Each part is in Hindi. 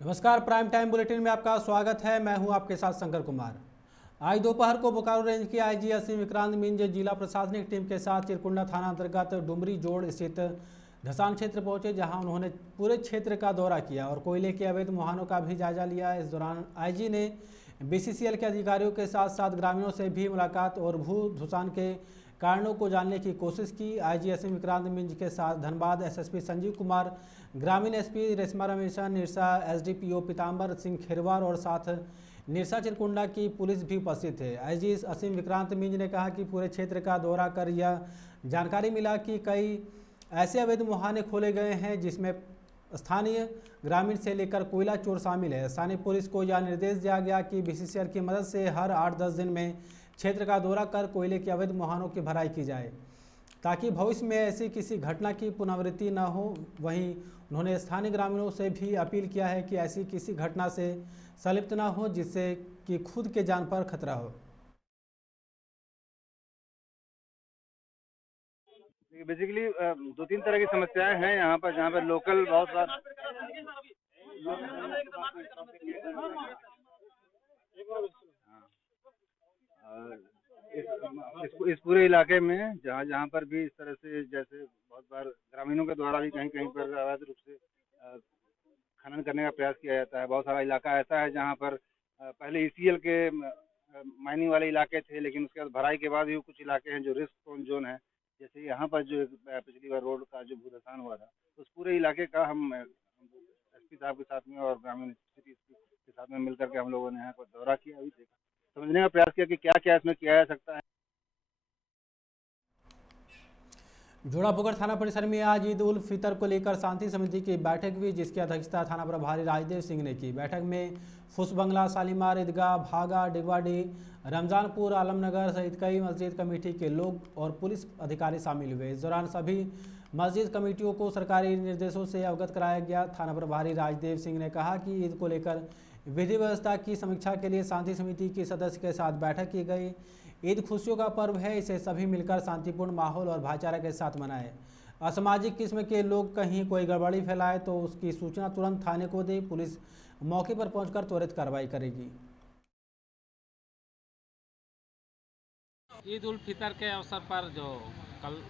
नमस्कार, प्राइम टाइम बुलेटिन में आपका स्वागत है। मैं हूं आपके साथ शंकर कुमार। आज दोपहर को बोकारो रेंज की आईजी असीम विक्रांत मिंज जिला प्रशासनिक टीम के साथ चिरकुंडा थाना अंतर्गत डुमरी जोड़ स्थित धसान क्षेत्र पहुंचे, जहां उन्होंने पूरे क्षेत्र का दौरा किया और कोयले के अवैध मुहानों का भी जायजा लिया। इस दौरान आईजी ने बीसीसीएल के अधिकारियों के साथ साथ ग्रामीणों से भी मुलाकात और भू धुसान के कारणों को जानने की कोशिश की। आईजी असीम विक्रांत मिंज के साथ धनबाद एसएसपी संजीव कुमार, ग्रामीण एसपी रेशमा रमेशन, निरसा एसडीपीओ पीताम्बर सिंह खेरवार और साथ निरसा चिरकुंडा की पुलिस भी उपस्थित थे। आईजी असीम विक्रांत मिंज ने कहा कि पूरे क्षेत्र का दौरा कर यह जानकारी मिला कि कई ऐसे अवैध मुहाने खोले गए हैं जिसमें स्थानीय ग्रामीण से लेकर कोयला चोर शामिल है। स्थानीय पुलिस को यह निर्देश दिया गया कि बीसीसीएल की मदद से हर 8-10 दिन में क्षेत्र का दौरा कर कोयले के अवैध मुहानों की भराई की जाए, ताकि भविष्य में ऐसी किसी घटना की पुनरावृत्ति न हो। वहीं उन्होंने स्थानीय ग्रामीणों से भी अपील किया है कि ऐसी किसी घटना से संलिप्त न हो जिससे कि खुद के जान पर खतरा हो। बेसिकली 2-3 तरह की समस्याएं हैं यहाँ पर, जहाँ पर लोकल बहुत सारा इस पूरे इलाके में जहाँ जहाँ पर भी इस तरह से, जैसे बहुत बार ग्रामीणों के द्वारा भी कहीं कहीं पर अवैध रूप से खनन करने का प्रयास किया जाता है। बहुत सारा इलाका ऐसा है जहाँ पर पहले ईसीएल के माइनिंग वाले इलाके थे, लेकिन उसके बाद भराई के बाद भी कुछ इलाके हैं जो रिस्क प्रोन जोन है। जैसे यहाँ पर जो पिछली बार रोड का जो भूधसान हुआ था, उस पूरे इलाके का हम एसपी साहब के साथ में और ग्रामीण सिटी के साथ में मिलकर के हम लोगों ने यहाँ पर दौरा किया, अभी देखा, समझने का प्रयास किया कि क्या क्या इसमें किया जा सकता है। जोड़ापुकर थाना परिसर में आज ईद उल फितर को लेकर शांति समिति की बैठक हुई, जिसकी अध्यक्षता थाना प्रभारी राजदेव सिंह ने की। बैठक में फुस बंगला, शालीमार, ईदगाह, भागा, डिगवाडी, रमजानपुर, आलमनगर सहित कई मस्जिद कमेटी के लोग और पुलिस अधिकारी शामिल हुए। इस दौरान सभी मस्जिद कमेटियों को सरकारी निर्देशों से अवगत कराया गया। थाना प्रभारी राजदेव सिंह ने कहा कि ईद को लेकर विधि व्यवस्था की समीक्षा के लिए शांति समिति के सदस्य के साथ बैठक की गई। ईद खुशियों का पर्व है, इसे सभी मिलकर शांतिपूर्ण माहौल और भाईचारा के साथ मनाएं। असामाजिक किस्म के लोग कहीं कोई गड़बड़ी फैलाए तो उसकी सूचना तुरंत थाने को दे, पुलिस मौके पर पहुंचकर त्वरित कार्रवाई करेगी। ईद उल फितर के अवसर पर कल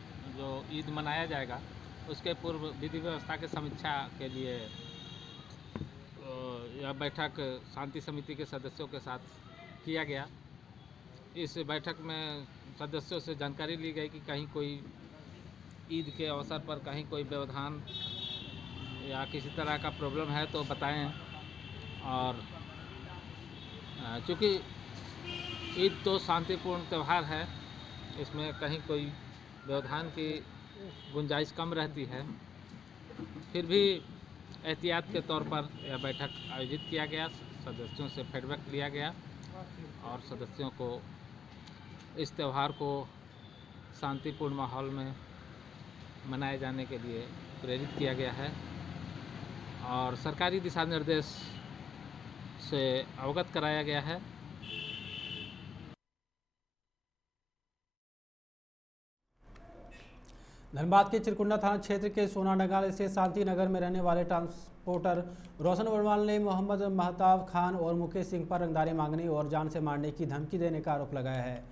ईद मनाया जाएगा, उसके पूर्व विधि व्यवस्था की समीक्षा के लिए यह बैठक शांति समिति के सदस्यों के साथ किया गया। इस बैठक में सदस्यों से जानकारी ली गई कि कहीं कोई ईद के अवसर पर कहीं कोई व्यवधान या किसी तरह का प्रॉब्लम है तो बताएं। और चूँकि ईद तो शांतिपूर्ण त्यौहार है, इसमें कहीं कोई व्यवधान की गुंजाइश कम रहती है, फिर भी एहतियात के तौर पर यह बैठक आयोजित किया गया। सदस्यों से फीडबैक लिया गया और सदस्यों को इस त्यौहार को शांतिपूर्ण माहौल में मनाए जाने के लिए प्रेरित किया गया है और सरकारी दिशा निर्देश से अवगत कराया गया है। धनबाद के चिरकुंडा थाना क्षेत्र के सोना नगाल स्थित शांति नगर में रहने वाले ट्रांसपोर्टर रोशन वर्माल ने मोहम्मद महताब खान और मुकेश सिंह पर रंगदारी मांगने और जान से मारने की धमकी देने का आरोप लगाया है।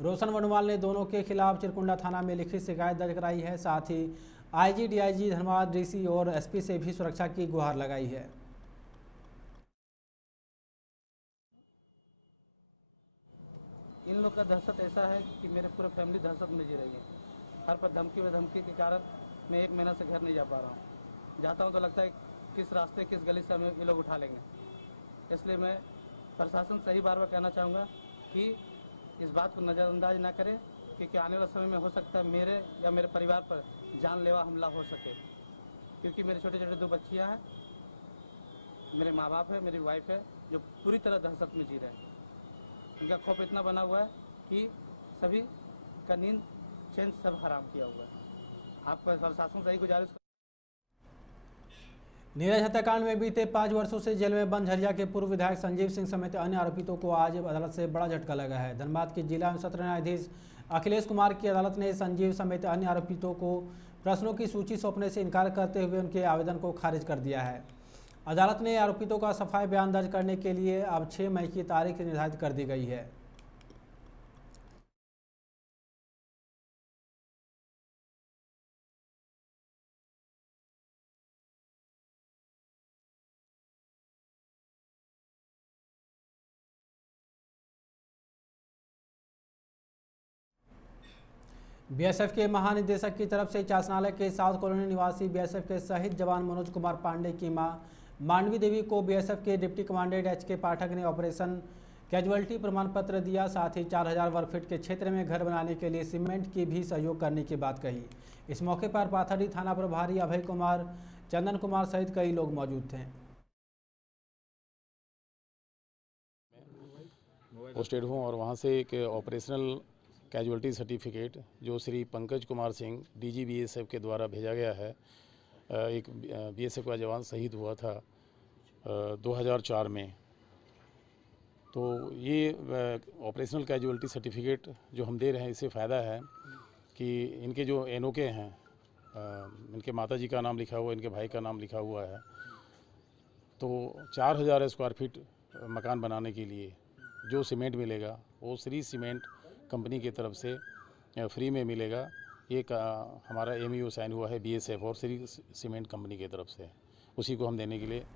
रोशन वर्माल ने दोनों के खिलाफ चिरकुंडा थाना में लिखित शिकायत दर्ज कराई है। साथ ही आईजी, डीआईजी धनबाद, डीसी और एसपी से भी सुरक्षा की गुहार लगाई है। इन लोग का दहशत ऐसा है कि मेरे पूरे फैमिली दहशत में जी रही है। हर पर धमकी व धमकी के कारण मैं 1 महीना से घर नहीं जा पा रहा हूँ। जाता हूँ तो लगता है किस रास्ते किस गली से हमें ये लोग उठा लेंगे। इसलिए मैं प्रशासन से ही बार बार कहना चाहूँगा कि इस बात को नज़रअंदाज ना करें, क्योंकि आने वाले समय में हो सकता है मेरे या मेरे परिवार पर जानलेवा हमला हो सके। क्योंकि मेरे छोटे छोटे 2 बच्चियाँ हैं, मेरे माँ बाप है, मेरी वाइफ है, जो पूरी तरह दहशत में जी रहे हैं। इनका खौफ इतना बना हुआ है कि सभी का नींद चैन सब हराम किया हुआ है। आपको प्रशासन से ही गुजारिश। नीरज हत्याकांड में बीते 5 वर्षों से जेल में बंद झरिया के पूर्व विधायक संजीव सिंह समेत अन्य आरोपितों को आज अदालत से बड़ा झटका लगा है। धनबाद के जिला एवं सत्र न्यायाधीश अखिलेश कुमार की अदालत ने संजीव समेत अन्य आरोपितों को प्रश्नों की सूची सौंपने से इनकार करते हुए उनके आवेदन को खारिज कर दिया है। अदालत ने आरोपितों का सफाई बयान दर्ज करने के लिए अब 6 मई की तारीख निर्धारित कर दी गई है। बीएसएफ के महानिदेशक की तरफ से चासनालय के साउथ कॉलोनी निवासी बीएसएफ के शहीद जवान मनोज कुमार पांडे की मां मांडवी देवी को बीएसएफ के डिप्टी कमांडेंट एच.के. पाठक ने ऑपरेशन कैजुअल्टी प्रमाण पत्र दिया। साथ ही 4000 वर्ग फीट के क्षेत्र में घर बनाने के लिए सीमेंट की भी सहयोग करने की बात कही। इस मौके पर पाथरी थाना प्रभारी अभय कुमार, चंदन कुमार सहित कई लोग मौजूद थे। पोस्टेड हूँ और वहाँ से एक ऑपरेशनल कैजुअल्टी सर्टिफिकेट जो श्री पंकज कुमार सिंह डीजी बीएसएफ के द्वारा भेजा गया है। एक बीएसएफ का जवान शहीद हुआ था 2004 में। तो ये ऑपरेशनल कैजुअल्टी सर्टिफिकेट जो हम दे रहे हैं, इससे फ़ायदा है कि इनके जो एनओके हैं, इनके माताजी का नाम लिखा हुआ, इनके भाई का नाम लिखा हुआ है। तो 4000 स्क्वायर फीट मकान बनाने के लिए जो सीमेंट मिलेगा वो श्री सीमेंट कंपनी की तरफ से फ्री में मिलेगा। ये हमारा एमओयू साइन हुआ है बीएसएफ और श्री सीमेंट कंपनी की तरफ से, उसी को हम देने के लिए।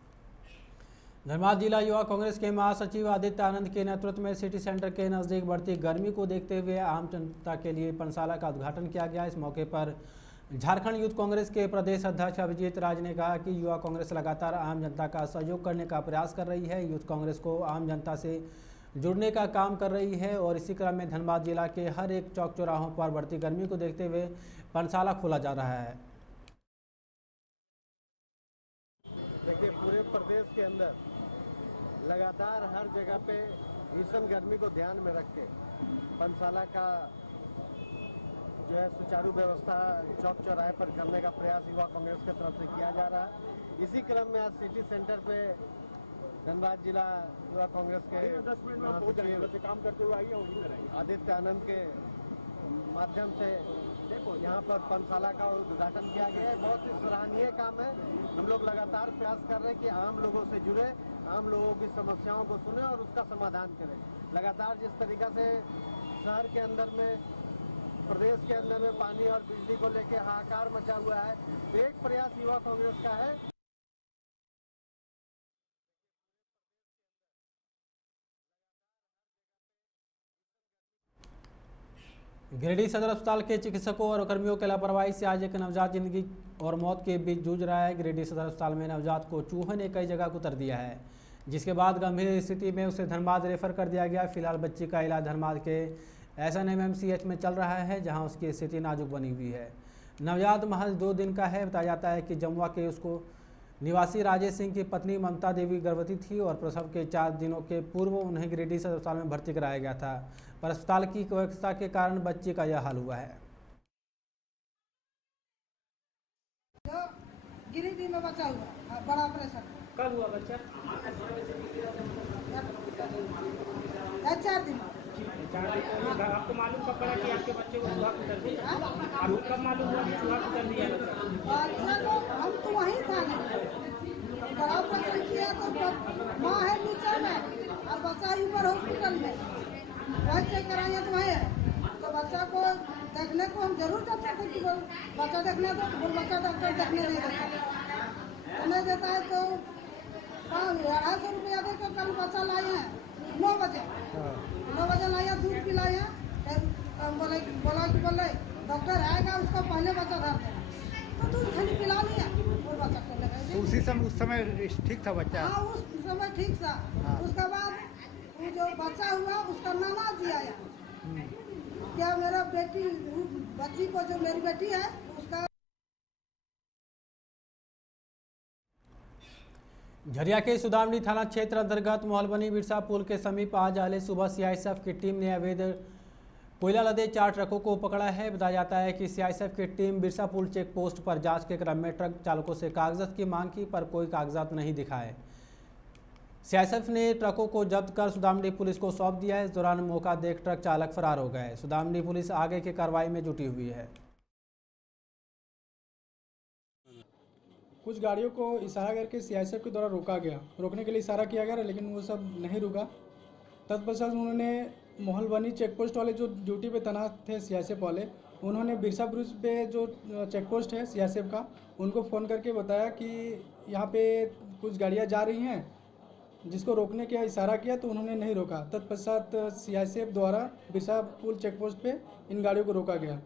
धनबाद जिला युवा कांग्रेस के महासचिव आदित्य आनंद के नेतृत्व में सिटी सेंटर के नज़दीक बढ़ती गर्मी को देखते हुए आम जनता के लिए पणशाला का उद्घाटन किया गया। इस मौके पर झारखंड यूथ कांग्रेस के प्रदेश अध्यक्ष अभिजीत राज ने कहा कि युवा कांग्रेस लगातार आम जनता का सहयोग करने का प्रयास कर रही है। यूथ कांग्रेस को आम जनता से जुड़ने का काम कर रही है और इसी क्रम में धनबाद जिला के हर एक चौक चौराहों पर बढ़ती गर्मी को देखते हुए पणशाला खोला जा रहा है। देखिए, पूरे प्रदेश के अंदर लगातार हर जगह पे भीषण गर्मी को ध्यान में रख के पणशाला का जो है सुचारू व्यवस्था चौक चौराहे पर करने का प्रयास युवा कांग्रेस की तरफ से किया जा रहा है। इसी क्रम में आज सिटी सेंटर पे धनबाद जिला युवा कांग्रेस के काम करते हुए आदित्य आनंद के माध्यम से यहाँ पर पणशाला का उद्घाटन किया गया है। बहुत ही सराहनीय काम है। हम लोग लगातार प्रयास कर रहे हैं कि आम लोगों से जुड़े, आम लोगों की समस्याओं को सुने और उसका समाधान करें। लगातार जिस तरीका से शहर के अंदर में, प्रदेश के अंदर में पानी और बिजली को लेकर हाहाकार मचा हुआ है, तो एक प्रयास युवा कांग्रेस का है। गिरिडीह सदर अस्पताल के चिकित्सकों और कर्मियों के लापरवाही से आज एक नवजात जिंदगी और मौत के बीच जूझ रहा है। गिरिडीह सदर अस्पताल में नवजात को चूहे ने कई जगह कुतर दिया है, जिसके बाद गंभीर स्थिति में उसे धनबाद रेफर कर दिया गया। फिलहाल बच्ची का इलाज धनबाद के SNMMCH में चल रहा है, जहां उसकी स्थिति नाजुक बनी हुई है। नवजात महज 2 दिन का है। बताया जाता है कि जमुआ के उसको निवासी राजेश सिंह की पत्नी ममता देवी गर्भवती थी और प्रसव के 4 दिनों के पूर्व उन्हें गिरिडीह सदर अस्पताल में भर्ती कराया गया था, पर अस्पताल की व्यवस्था के कारण बच्ची का यह हाल हुआ है। गिरिडीह में बचा हुआ बड़ा ऑपरेशन। कब हुआ बच्चा? 4 दिन। आपको मालूम कब पड़ा कि आपके बच्चे को चूहा कुतर दिया? आपको कब मालूम हुआ कि चूहा कुतर दिया बच्चा को? हम तो वहीं था, बड़ा ऑपरेशन किया तो माँ है नीचे में और बच्चा ऊपर हॉस्पिटल में, वहीं चेक कराइए तो वहीं है। तो बच्चा को देखने को हम जरूर जाते थे कि बच्चा देखने, तो बच्चा डॉक्टर देखने नहीं देता, तो नहीं देता है। तो 250 रुपया दे के कल बच्चा लाए हैं 9 बजे लाया, दूध पिलाए हैं। बोला कि डॉक्टर आएगा, उसका पहले बच्चा धर देना, तो दूध खाली पिला लिया और बच्चा को लगा। उस समय ठीक था बच्चा? हाँ, उस समय ठीक था। उसके बाद वो जो बच्चा हुआ उसका नाना जी आया, क्या मेरा बेटी, बच्ची को जो मेरी बेटी है उसका। झरिया के सुदामडी थाना क्षेत्र अंतर्गत मोहलबनी बिरसा पुल के समीप आज अहले सुबह CISF की टीम ने अवैध कोयला लदे 4 ट्रकों को पकड़ा है। बताया जाता है कि CISF की टीम बिरसा पुल चेक पोस्ट पर जांच के क्रम में ट्रक चालकों से कागजात की मांग की, पर कोई कागजात नहीं दिखाए। CISF ने ट्रकों को जब्त कर सुदामडी पुलिस को सौंप दिया है। इस दौरान मौका देख ट्रक चालक फरार हो गए। सुदामडी पुलिस आगे की कार्रवाई में जुटी हुई है। कुछ गाड़ियों को इशारा करके सीआईएसएफ के द्वारा रोका गया, रोकने के लिए इशारा किया गया, लेकिन वो सब नहीं रुका। तत्पश्चात उन्होंने मोहलबनी चेक पोस्ट वाले जो ड्यूटी पे तैनात थे सीआईएसएफ वाले, उन्होंने बिरसा ब्रिज पे जो चेक पोस्ट है सीआईएसएफ का, उनको फ़ोन करके बताया कि यहाँ पे कुछ गाड़ियाँ जा रही हैं, जिसको रोकने का इशारा किया तो उन्होंने नहीं रोका। तत्पश्चात सीआईएसएफ द्वारा बिरसा पुल चेक पोस्ट पे इन गाड़ियों को रोका गया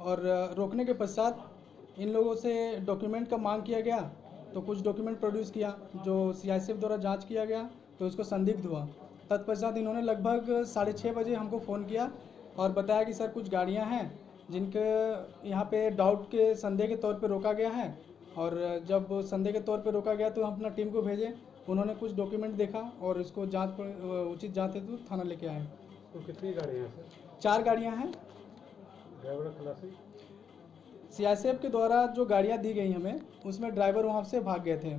और रोकने के पश्चात इन लोगों से डॉक्यूमेंट का मांग किया गया, तो कुछ डॉक्यूमेंट प्रोड्यूस किया जो सीआईएसएफ द्वारा जांच किया गया तो इसको संदिग्ध हुआ। तत्पश्चात इन्होंने लगभग 6:30 बजे हमको फ़ोन किया और बताया कि सर कुछ गाड़ियां हैं जिनके यहाँ पे डाउट के संदेह के तौर पे रोका गया है, और जब संदेह के तौर पे रोका गया तो हम अपना टीम को भेजे, उन्होंने कुछ डॉक्यूमेंट देखा और इसको उचित जांच हेतु थाना लेके आए। तो कितनी गाड़ियाँ हैं सर? 4 गाड़ियाँ हैं। ड्राइवर खलासी? सीआईएसएफ के द्वारा जो गाड़ियाँ दी गई हमें, उसमें ड्राइवर वहाँ से भाग गए थे।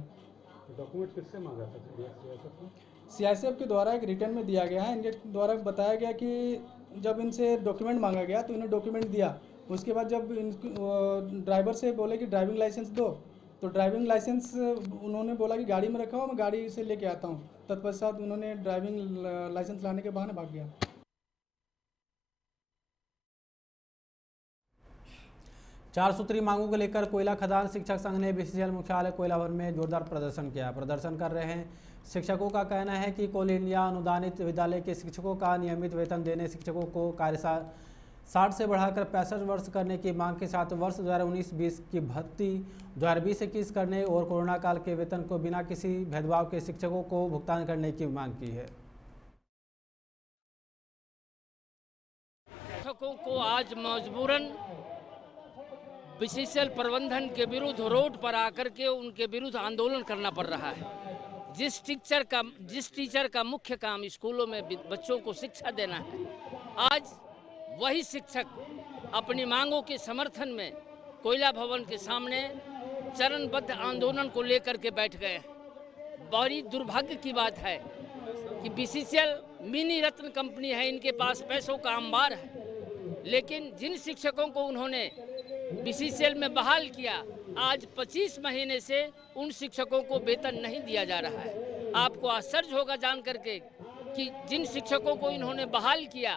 डॉक्यूमेंट किससे मांगा था सीआईएसएफ ने? सीआईएसएफ के द्वारा एक रिटर्न में दिया गया है। इनके द्वारा बताया गया कि जब इनसे डॉक्यूमेंट मांगा गया तो इन्हें डॉक्यूमेंट दिया, उसके बाद जब ड्राइवर से बोले कि ड्राइविंग लाइसेंस दो, तो ड्राइविंग लाइसेंस उन्होंने बोला कि गाड़ी में रखा हो, मैं गाड़ी से लेके आता हूँ। तत्पश्चात उन्होंने ड्राइविंग लाइसेंस लाने के बहाने भाग गया। चार सूत्री मांगों को लेकर कोयला खदान शिक्षक संघ ने बीसीसीएल मुख्यालय कोयला भवन में जोरदार प्रदर्शन किया। प्रदर्शन कर रहे शिक्षकों का कहना है कि कोल इंडिया अनुदानित विद्यालय के शिक्षकों का नियमित वेतन देने, शिक्षकों को कार्यकाल 60 से बढ़ाकर 65 वर्ष करने की मांग के साथ वर्ष 2019-20 की भर्ती 2020-21 करने और कोरोना काल के वेतन को बिना किसी भेदभाव के शिक्षकों को भुगतान करने की मांग की है। शिक्षकों को आज मजबूरन बीसीसीएल प्रबंधन के विरुद्ध रोड पर आकर के उनके विरुद्ध आंदोलन करना पड़ रहा है। जिस टीचर का मुख्य काम स्कूलों में बच्चों को शिक्षा देना है, आज वही शिक्षक अपनी मांगों के समर्थन में कोयला भवन के सामने चरणबद्ध आंदोलन को लेकर के बैठ गए हैं। बड़ी दुर्भाग्य की बात है कि बीसीसीएल मिनी रत्न कंपनी है, इनके पास पैसों का अंबार है, लेकिन जिन शिक्षकों को उन्होंने बीसीसीएल में बहाल किया, आज 25 महीने से उन शिक्षकों को वेतन नहीं दिया जा रहा है। आपको आश्चर्य होगा जान करके कि जिन शिक्षकों को इन्होंने बहाल किया,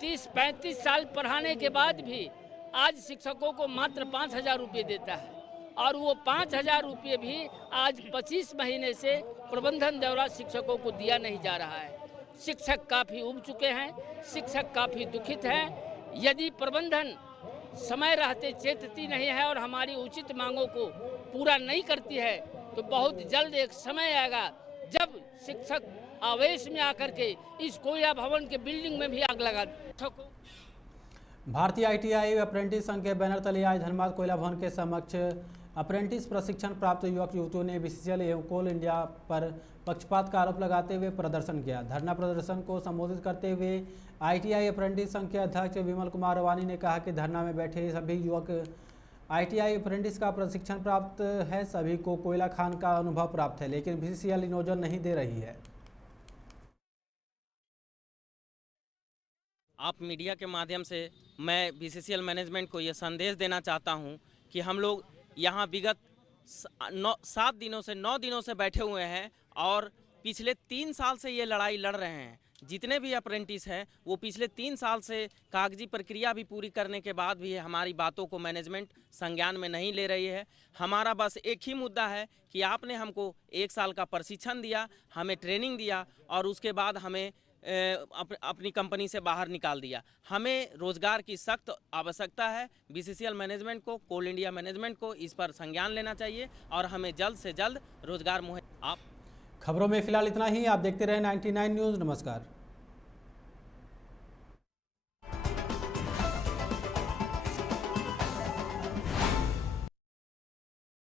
30-35 साल पढ़ाने के बाद भी आज शिक्षकों को मात्र 5,000 रुपये देता है, और वो 5,000 रुपये भी आज 25 महीने से प्रबंधन द्वारा शिक्षकों को दिया नहीं जा रहा है। शिक्षक काफ़ी उब चुके हैं, शिक्षक काफ़ी दुखित हैं। यदि प्रबंधन समय रहते चेतती नहीं है और हमारी उचित मांगों को पूरा नहीं करती है, तो बहुत जल्द एक समय आएगा जब शिक्षक आवेश में आकर के इस कोयला भवन के बिल्डिंग में भी आग लगा दें। भारतीय आईटीआई अप्रेंटिस संघ के बैनर तले आज धनबाद कोयला भवन के समक्ष अप्रेंटिस प्रशिक्षण प्राप्त युवक युवतियों ने बीसीसीएल एवं कोल इंडिया पर पक्षपात का आरोप लगाते हुए प्रदर्शन किया। धरना प्रदर्शन को संबोधित करते हुए आईटीआई अप्रेंटिस संघ के अध्यक्ष विमल कुमार वानी ने कहा कि धरना में बैठे सभी युवक आईटीआई अप्रेंटिस का प्रशिक्षण प्राप्त है, सभी को कोयला खान का अनुभव प्राप्त है, लेकिन बीसीसीएल नियोजन नहीं दे रही है। आप मीडिया के माध्यम से मैं बीसीसीएल मैनेजमेंट को यह संदेश देना चाहता हूं कि हम लोग यहाँ विगत 9 दिनों से बैठे हुए हैं और पिछले 3 साल से ये लड़ाई लड़ रहे हैं। जितने भी अप्रेंटिस हैं वो पिछले 3 साल से कागजी प्रक्रिया भी पूरी करने के बाद भी हमारी बातों को मैनेजमेंट संज्ञान में नहीं ले रही है। हमारा बस एक ही मुद्दा है कि आपने हमको 1 साल का प्रशिक्षण दिया, हमें ट्रेनिंग दिया और उसके बाद हमें अपनी कंपनी से बाहर निकाल दिया। हमें रोजगार की सख्त आवश्यकता है। बीसीसीएल मैनेजमेंट को, कोल इंडिया मैनेजमेंट को इस पर संज्ञान लेना चाहिए और हमें जल्द से जल्द रोजगार मुहैया। खबरों में फिलहाल इतना ही। आप देखते रहे 99 न्यूज़। नमस्कार।